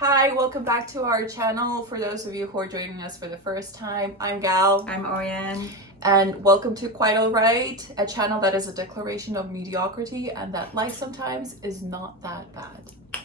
Hi, welcome back to our channel. For those of you who are joining us for the first time, I'm Gal. I'm Oriane. And welcome to Quite Alright, a channel that is a declaration of mediocrity and that life sometimes is not that bad.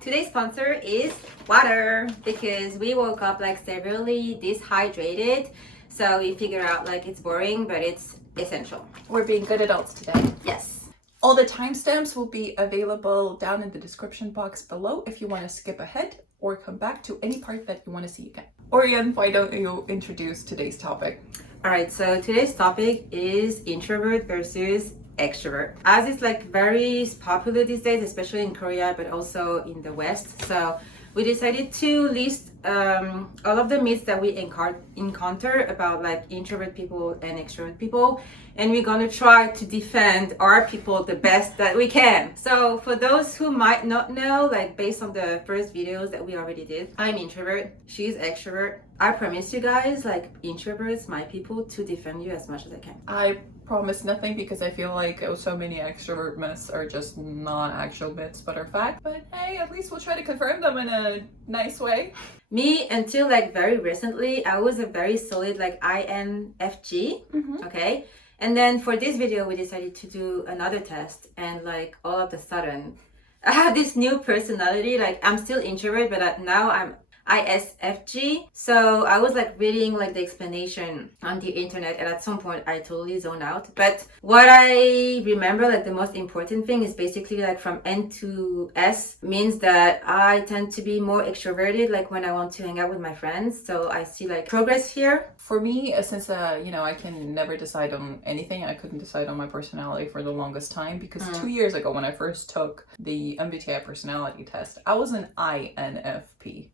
Today's sponsor is water, because we woke up like severely dehydrated. So we figured out like it's boring, but it's essential. We're being good adults today. Yes. All the timestamps will be available down in the description box below if you want to skip ahead or come back to any part that you want to see again. Oriane, why don't you introduce today's topic? All right, so today's topic is introvert versus extrovert. As it's like very popular these days, especially in Korea, but also in the West. So we decided to list all of the myths that we encounter about like introvert people and extrovert people, and we're gonna try to defend our people the best that we can. So for those who might not know, like based on the first videos that we already did, I'm introvert, she's extrovert. I promise you guys, like introverts, my people, to defend you as much as I can. I promise nothing because I feel like so many extrovert myths are just not actual myths but are fact. But hey, at least we'll try to confirm them in a nice way. Me, until like very recently, I was a very solid like INFJ. Okay. And then for this video, we decided to do another test, and like all of a sudden, I have this new personality. Like I'm still introvert, but now I'm ISFJ. So I was like reading like the explanation on the internet, and at some point I totally zoned out. But what I remember, like the most important thing is basically like from N to S means that I tend to be more extroverted, like when I want to hang out with my friends. So I see like progress here. For me, since I can never decide on anything, I couldn't decide on my personality for the longest time because 2 years ago when I first took the mbti personality test, I was an INFP.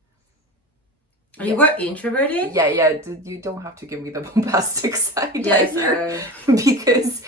You were introverted? Yeah. You don't have to give me the bombastic side Yes, either, because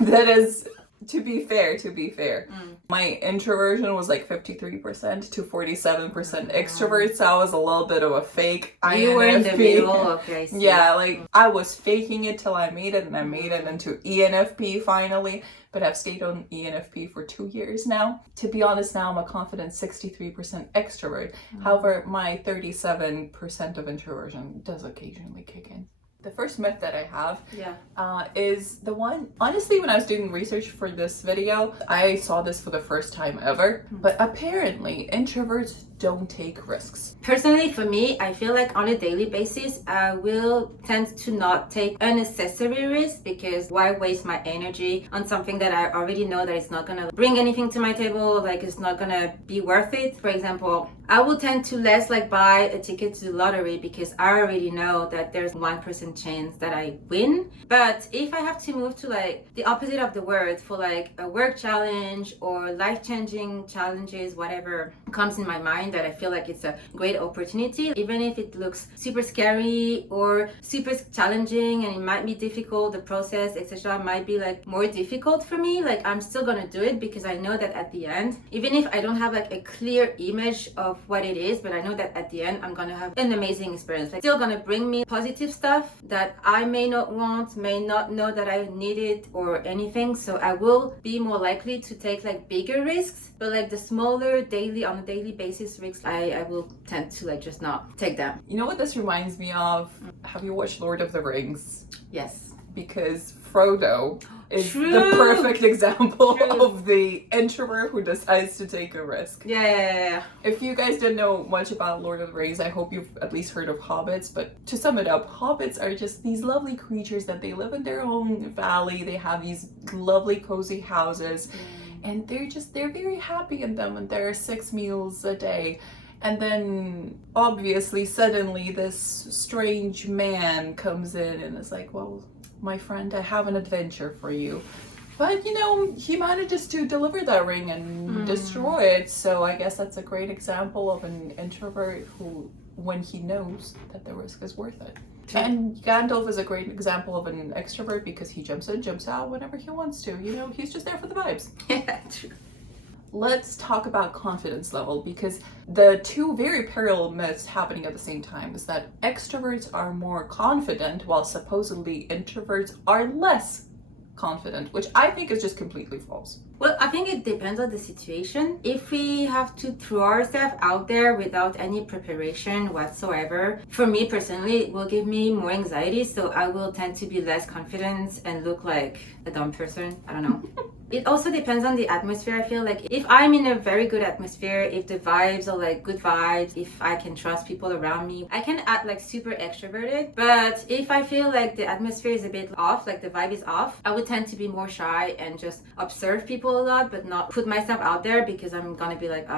that is, to be fair. My introversion was like 53% to 47% extrovert, so I was a little bit of a fake INFP. You were in the middle, okay. Yeah, like I was faking it till I made it, and I made it into ENFP finally. But I've stayed on ENFP for 2 years now. To be honest, now I'm a confident 63% extrovert. However, my 37% of introversion does occasionally kick in. The first myth that I have is the one, honestly, when I was doing research for this video, I saw this for the first time ever, but apparently introverts don't take risks. Personally, for me, I feel like on a daily basis, I will tend to not take unnecessary risks, because why waste my energy on something that I already know that it's not gonna bring anything to my table, like it's not gonna be worth it. For example, I will tend to less like buy a ticket to the lottery because I already know that there's 1% chance that I win. But if I have to move to like the opposite of the word for like a work challenge or life-changing challenges, whatever comes in my mind, that I feel like it's a great opportunity, even if it looks super scary or super challenging and it might be difficult, the process, etc., might be like more difficult for me, like I'm still gonna do it because I know that at the end, even if I don't have like a clear image of what it is, but I know that at the end I'm gonna have an amazing experience, like still gonna bring me positive stuff that I may not want, may not know that I need it or anything. So I will be more likely to take like bigger risks, but like the smaller on a daily basis risks, I will tend to like just not take them. You know what this reminds me of? Have you watched Lord of the Rings? Yes. Because Frodo is the perfect example of the introvert who decides to take a risk. Yeah. If you guys didn't know much about Lord of the Rings, I hope you've at least heard of hobbits. But to sum it up, hobbits are just these lovely creatures that they live in their own valley. They have these lovely cozy houses. And they're very happy in them, and there are 6 meals a day. And then obviously suddenly this strange man comes in and is like, well, my friend, I have an adventure for you. But he manages to deliver that ring and destroy it. So I guess that's a great example of an introvert who, when he knows that the risk is worth it. And Gandalf is a great example of an extrovert because he jumps in, jumps out whenever he wants to. He's just there for the vibes. Yeah, true. Let's talk about confidence level, because the two very parallel myths happening at the same time is that extroverts are more confident while supposedly introverts are less confident, which I think is just completely false. Well, I think it depends on the situation. If we have to throw ourselves out there without any preparation whatsoever, for me personally, it will give me more anxiety. So I will tend to be less confident and look like a dumb person. I don't know. It also depends on the atmosphere. I feel like if I'm in a very good atmosphere, if the vibes are like good vibes, if I can trust people around me, I can act like super extroverted. But if I feel like the atmosphere is a bit off, like the vibe is off, I would tend to be more shy and just observe people a lot, but not put myself out there because I'm gonna be like,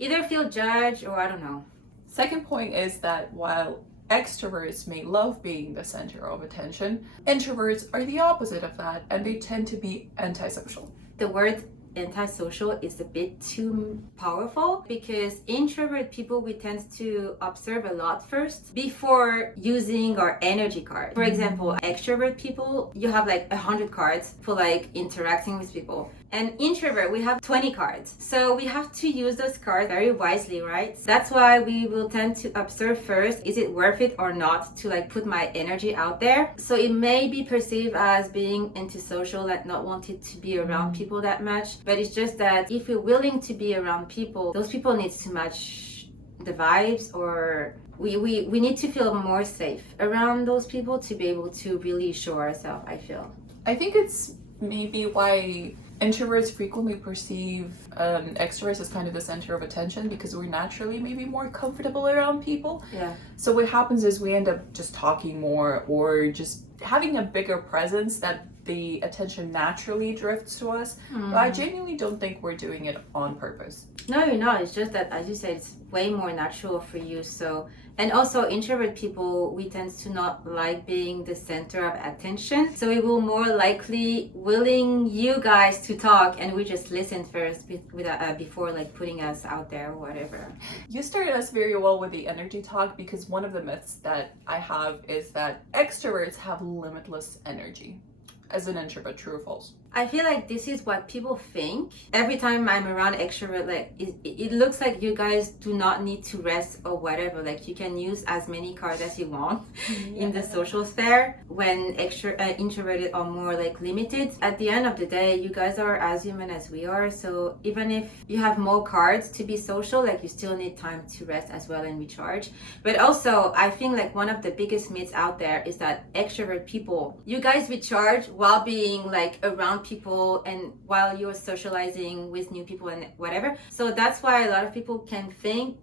either feel judged or I don't know. Second point is that while extroverts may love being the center of attention, introverts are the opposite of that, and they tend to be antisocial. The word antisocial is a bit too powerful because introvert people, we tend to observe a lot first before using our energy card. For example, extrovert people, you have like 100 cards for like interacting with people. And introvert, we have 20 cards. So we have to use those cards very wisely, right? That's why we will tend to observe first, is it worth it or not to like put my energy out there? So it may be perceived as being antisocial, like not wanting to be around people that much. But it's just that if we're willing to be around people, those people need to match the vibes, or we need to feel more safe around those people to be able to really show ourselves, I feel. I think it's maybe why introverts frequently perceive extroverts as kind of the center of attention, because we're naturally maybe more comfortable around people. Yeah. So what happens is we end up just talking more or just having a bigger presence that the attention naturally drifts to us. But I genuinely don't think we're doing it on purpose. No, you're not. It's just that, as you said, it's way more natural for you. So, and also introvert people, we tend to not like being the center of attention. So we will more likely willing you guys to talk, and we just listen first before like putting us out there or whatever. You started us very well with the energy talk, because one of the myths that I have is that extroverts have limitless energy. As an introvert, true or false? I feel like this is what people think. Every time I'm around extrovert, like it looks like you guys do not need to rest or whatever. Like you can use as many cards as you want in the social sphere. When introverted are more like limited. At the end of the day, you guys are as human as we are. So even if you have more cards to be social, like you still need time to rest as well and recharge. But also, I think like one of the biggest myths out there is that extrovert people, you guys recharge while being like around people and while you're socializing with new people and whatever. So that's why a lot of people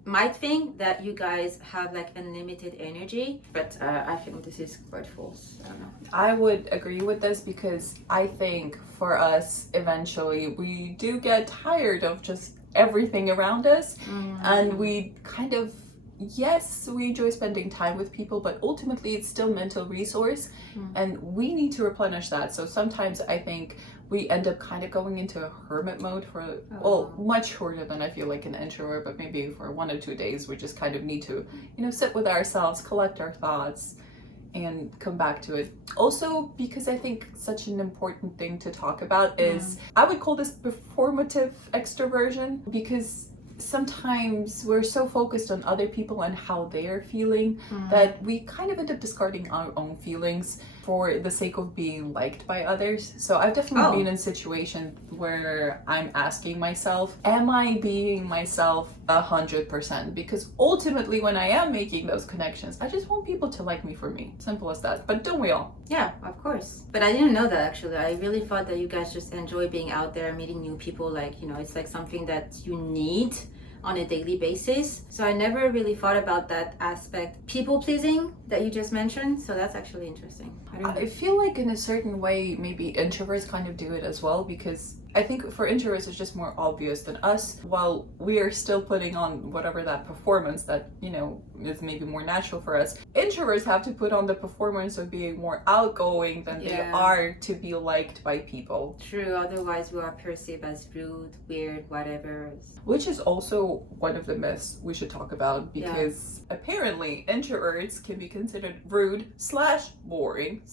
might think that you guys have like unlimited energy, but I think this is quite false. I don't know. I would agree with this, because I think for us eventually we do get tired of just everything around us, and we kind of, yes, we enjoy spending time with people, but ultimately it's still mental resource, and we need to replenish that. So sometimes I think we end up kind of going into a hermit mode for, well, much shorter than I feel like an introvert, but maybe for 1 or 2 days we just kind of need to, sit with ourselves, collect our thoughts, and come back to it. Also, because I think such an important thing to talk about is, I would call this performative extroversion, because sometimes we're so focused on other people and how they're feeling that we kind of end up discarding our own feelings for the sake of being liked by others. So I've definitely been in a situation where I'm asking myself, am I being myself 100%? Because ultimately when I am making those connections, I just want people to like me for me. Simple as that. But don't we all? Yeah, of course. But I didn't know that actually. I really thought that you guys just enjoy being out there, meeting new people. Like, it's like something that you need on a daily basis. So I never really thought about that aspect, people pleasing, that you just mentioned. So that's actually interesting. I feel like in a certain way maybe introverts kind of do it as well, because I think for introverts it's just more obvious than us. While we are still putting on whatever that performance that, is maybe more natural for us, introverts have to put on the performance of being more outgoing than they are to be liked by people. True, otherwise we are perceived as rude, weird, whatever. Which is also one of the myths we should talk about, because apparently introverts can be considered rude / boring /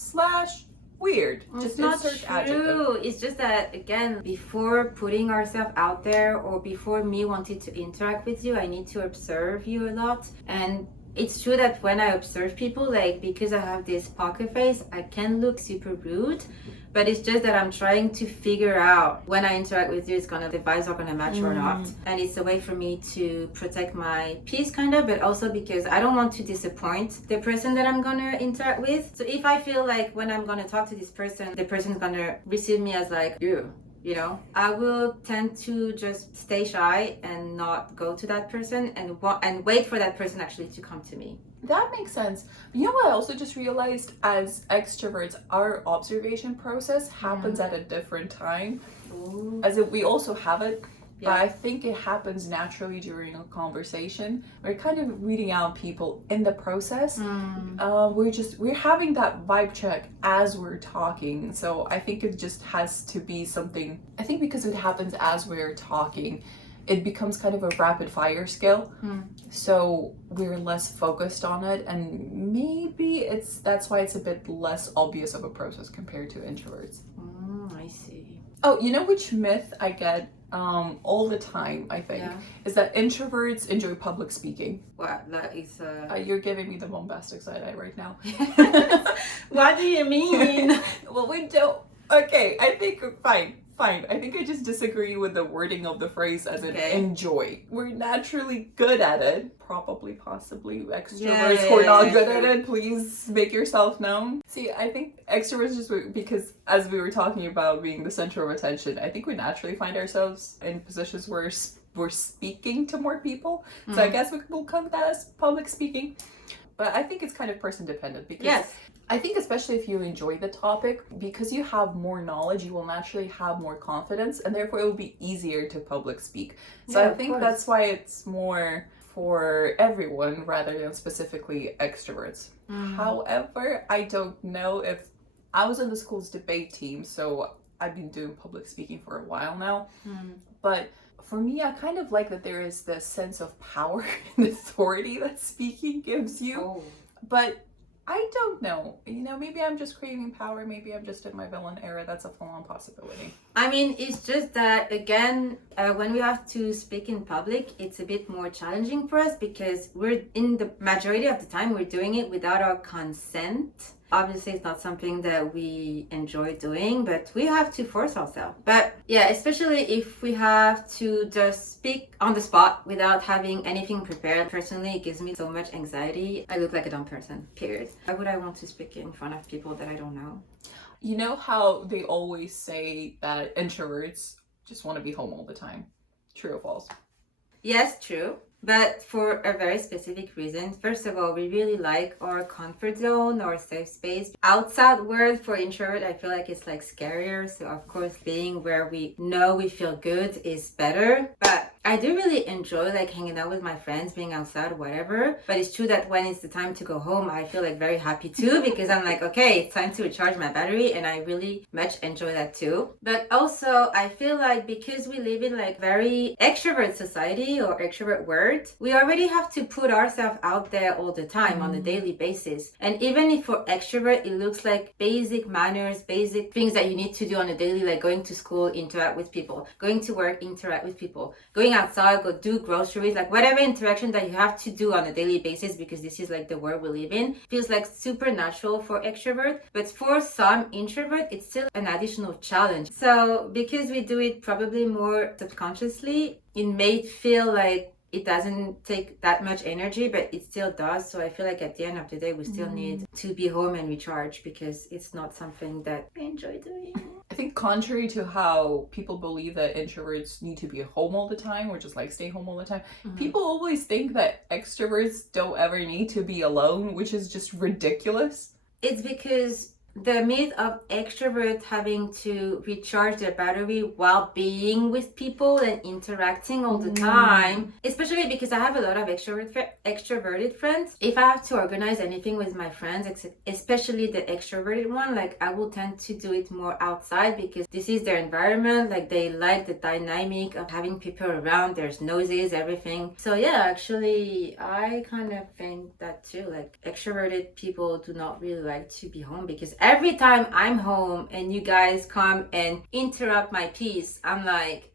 weird. It's not true. Adjective. It's just that, again, before putting ourselves out there or before me wanting to interact with you, I need to observe you a lot. And It's true that when I observe people, like because I have this poker face, I can look super rude, but it's just that I'm trying to figure out when I interact with you, the vibes are gonna match or not. And it's a way for me to protect my peace kind of, but also because I don't want to disappoint the person that I'm gonna interact with. So if I feel like when I'm gonna talk to this person, the person's gonna receive me as like, you know, I will tend to just stay shy and not go to that person and wait for that person actually to come to me. That makes sense. You know what I also just realized, as extroverts, our observation process happens at a different time. Ooh. As if we also have it, but Yeah. I think it happens naturally during a conversation. We're kind of reading out people in the process. We're having that vibe check as we're talking. So I think it just has to be something. I think because it happens as we're talking, it becomes kind of a rapid fire skill. So we're less focused on it, and maybe that's why it's a bit less obvious of a process compared to introverts. I see. Oh, you know which myth I get all the time, I think, is that introverts enjoy public speaking. What? That is You're giving me the bombastic side eye right now. What do you mean? Well, we don't. Okay, I think fine. I think I just disagree with the wording of the phrase as in enjoy. We're naturally good at it. Probably, possibly extroverts who are not good at it, please make yourself known. See, I think extroverts just because as we were talking about being the center of attention, I think we naturally find ourselves in positions where we're speaking to more people. So I guess we'll count that as public speaking. But I think it's kind of person dependent because I think especially if you enjoy the topic, because you have more knowledge, you will naturally have more confidence, and therefore it will be easier to public speak. So I think that's why it's more for everyone rather than specifically extroverts. However, I don't know if I was on the school's debate team, so I've been doing public speaking for a while now. But for me, I kind of like that there is this sense of power and authority that speaking gives you. But I don't know. You know, maybe I'm just craving power. Maybe I'm just in my villain era. That's a full-on possibility. I mean, it's just that, again, when we have to speak in public, it's a bit more challenging for us because we're in the majority of the time, we're doing it without our consent. Obviously, it's not something that we enjoy doing, but we have to force ourselves. But yeah, especially if we have to just speak on the spot without having anything prepared. Personally, it gives me so much anxiety. I look like a dumb person, period. Why would I want to speak in front of people that I don't know? You know how they always say that introverts just want to be home all the time? True or false? Yes, true. But for a very specific reason. First of all, we really like our comfort zone, our safe space. Outside world for introvert, I feel like it's like scarier. So of course, being where we know we feel good is better. But I do really enjoy like hanging out with my friends, being outside, whatever. But it's true that when it's the time to go home, I feel like very happy too because I'm like, okay, it's time to recharge my battery, and I really much enjoy that too. But also, I feel like because we live in like very extrovert society or extrovert world, we already have to put ourselves out there all the time on a daily basis. And even if for extrovert, it looks like basic manners, basic things that you need to do on a daily, like going to school, interact with people, going to work, interact with people, going outside, go do groceries, like whatever interaction that you have to do on a daily basis, because this is like the world we live in, feels like super natural for extrovert. But for some introvert, it's still an additional challenge. So because we do it probably more subconsciously, it may feel like it doesn't take that much energy, but it still does. So I feel like at the end of the day, we still need to be home and recharge because it's not something that I enjoy doing. I think contrary to how people believe that introverts need to be home all the time or just like stay home all the time, people always think that extroverts don't ever need to be alone, which is just ridiculous. It's because the myth of extroverts having to recharge their battery while being with people and interacting all the time, especially because I have a lot of extroverted friends. If I have to organize anything with my friends, especially the extroverted one, like I will tend to do it more outside because this is their environment. Like they like the dynamic of having people around. There's noises, everything. So yeah, actually, I kind of think that too. Like extroverted people do not really like to be home because every time I'm home and you guys come and interrupt my peace, I'm like,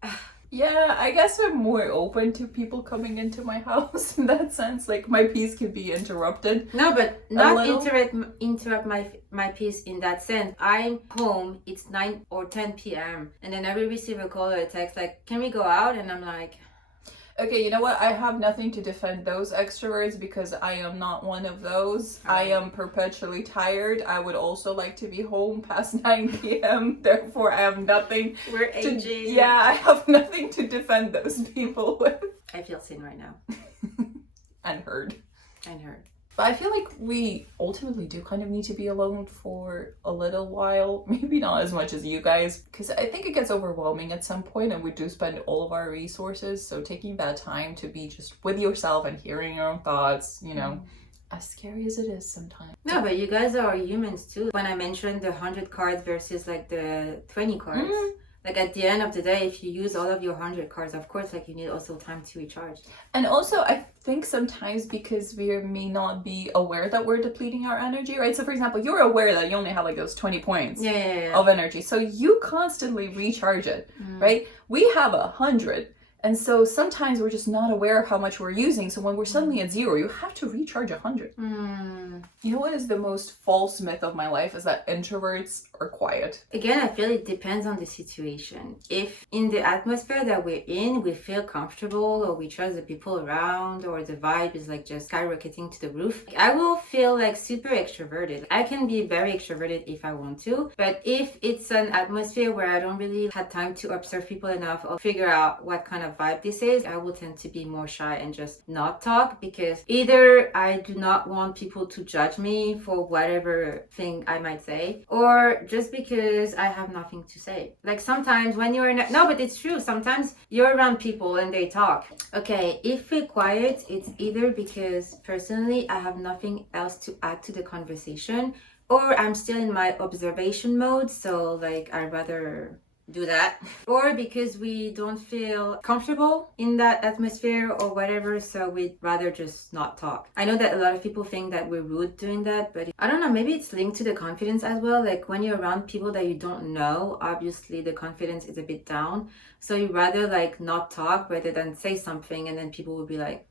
Yeah, I guess I'm more open to people coming into my house in that sense. Like my peace can be interrupted. No, but not little. interrupt my peace in that sense. I'm home, it's 9 or 10 p.m. and then I will receive a call or a text like, can we go out? And I'm like, Okay, you know what? I have nothing to defend those extroverts because I am not one of those. I am perpetually tired. I would also like to be home past 9 p.m. Therefore, I have nothing. We're aging. Yeah, I have nothing to defend those people with. I feel seen right now. And heard. And heard. But I feel like we ultimately do kind of need to be alone for a little while. Maybe not as much as you guys, because I think it gets overwhelming at some point and we do spend all of our resources. So taking that time to be just with yourself and hearing your own thoughts, you know, as scary as it is sometimes. No, but you guys are humans too. When I mentioned the 100 cards versus like the 20 cards, like at the end of the day, if you use all of your 100 cards, of course, like you need also time to recharge. And also, I think sometimes because we may not be aware that we're depleting our energy, right? So for example, you're aware that you only have like those 20 points of energy. So you constantly recharge it, right? We have 100. And so sometimes we're just not aware of how much we're using. So when we're suddenly at 0, you have to recharge 100. You know what is the most false myth of my life is that introverts are quiet. Again, I feel it depends on the situation. If in the atmosphere that we're in, we feel comfortable or we trust the people around or the vibe is like just skyrocketing to the roof, I will feel like super extroverted. I can be very extroverted if I want to. But if it's an atmosphere where I don't really have time to observe people enough or figure out what kind of vibe this is, I will tend to be more shy and just not talk because either I do not want people to judge me for whatever thing I might say, or just because I have nothing to say. Like sometimes when you're no, but it's true. Sometimes you're around people and they talk. Okay, if we're quiet, it's either because personally I have nothing else to add to the conversation, or I'm still in my observation mode. So like I'd rather do that, or because we don't feel comfortable in that atmosphere or whatever, so we'd rather just not talk. I know that a lot of people think that we're rude doing that, but I don't know, maybe it's linked to the confidence as well. Like when you're around people that you don't know, obviously the confidence is a bit down, so you rather like not talk rather than say something and then people will be like,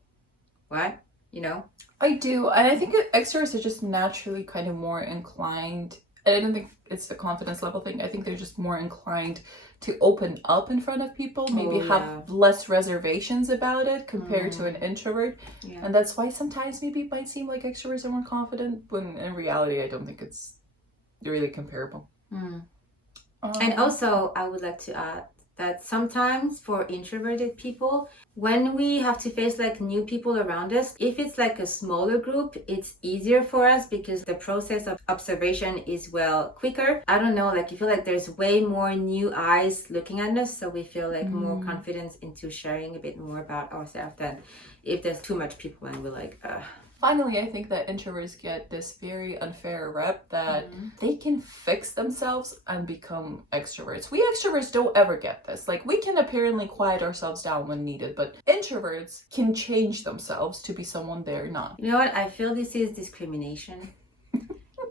what? You know? I do, and I think extroverts are just naturally kind of more inclined. I don't think it's a confidence level thing. I think they're just more inclined to open up in front of people, maybe have less reservations about it compared to an introvert. And that's why sometimes maybe it might seem like extroverts are more confident, when in reality, I don't think it's really comparable. And also, I would like to add that sometimes for introverted people, when we have to face like new people around us, if it's like a smaller group, it's easier for us because the process of observation is quicker. I don't know, like you feel like there's way more new eyes looking at us, so we feel like more confidence into sharing a bit more about ourselves than if there's too much people and we're like, Finally, I think that introverts get this very unfair rep that they can fix themselves and become extroverts. We extroverts don't ever get this. Like, we can apparently quiet ourselves down when needed, but introverts can change themselves to be someone they're not. You know what? I feel this is discrimination.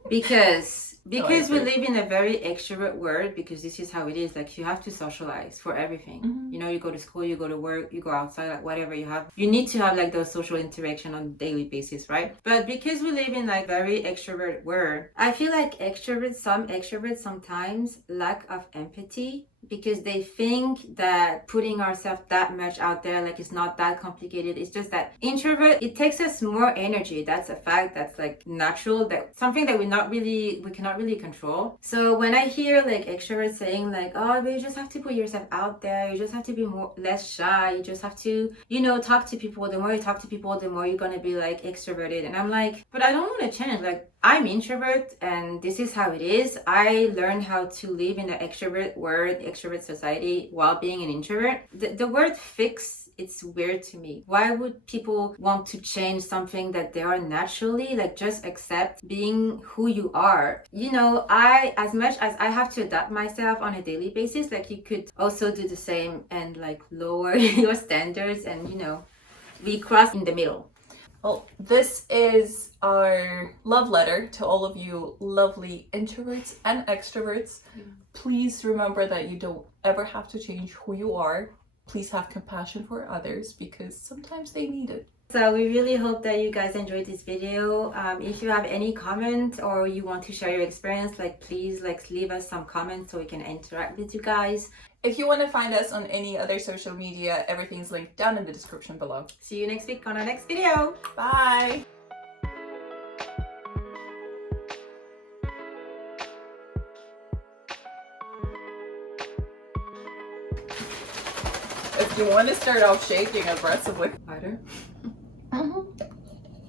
Because we live in a very extrovert world, because this is how it is. Like, you have to socialize for everything. You know, you go to school, you go to work, you go outside, like whatever you need to have like those social interaction on a daily basis, right? But because we live in like very extrovert world, I feel like some extroverts sometimes lack of empathy, because they think that putting ourselves that much out there, like it's not that complicated. It's just that introvert, it takes us more energy. That's a fact. That's like natural. That's something that we cannot really control. So when I hear like extroverts saying like, oh, but you just have to put yourself out there, you just have to be less shy, you just have to, you know, talk to people. The more you talk to people, the more you're gonna be like extroverted. And I'm like, but I don't want to change. Like, I'm introvert and this is how it is. I learned how to live in an extrovert world, extrovert society, while being an introvert. The word fix, it's weird to me. Why would people want to change something that they are naturally? Like, just accept being who you are. You know, as much as I have to adapt myself on a daily basis, like you could also do the same and like lower your standards, and you know, we cross in the middle. Well, this is our love letter to all of you lovely introverts and extroverts. Please remember that you don't ever have to change who you are. please have compassion for others because sometimes they need it. So we really hope that you guys enjoyed this video. If you have any comments or you want to share your experience, please leave us some comments so we can interact with you guys. If you want to find us on any other social media, everything's linked down in the description below. See you next week on our next video. Bye! If you want to start off shaking aggressively, harder.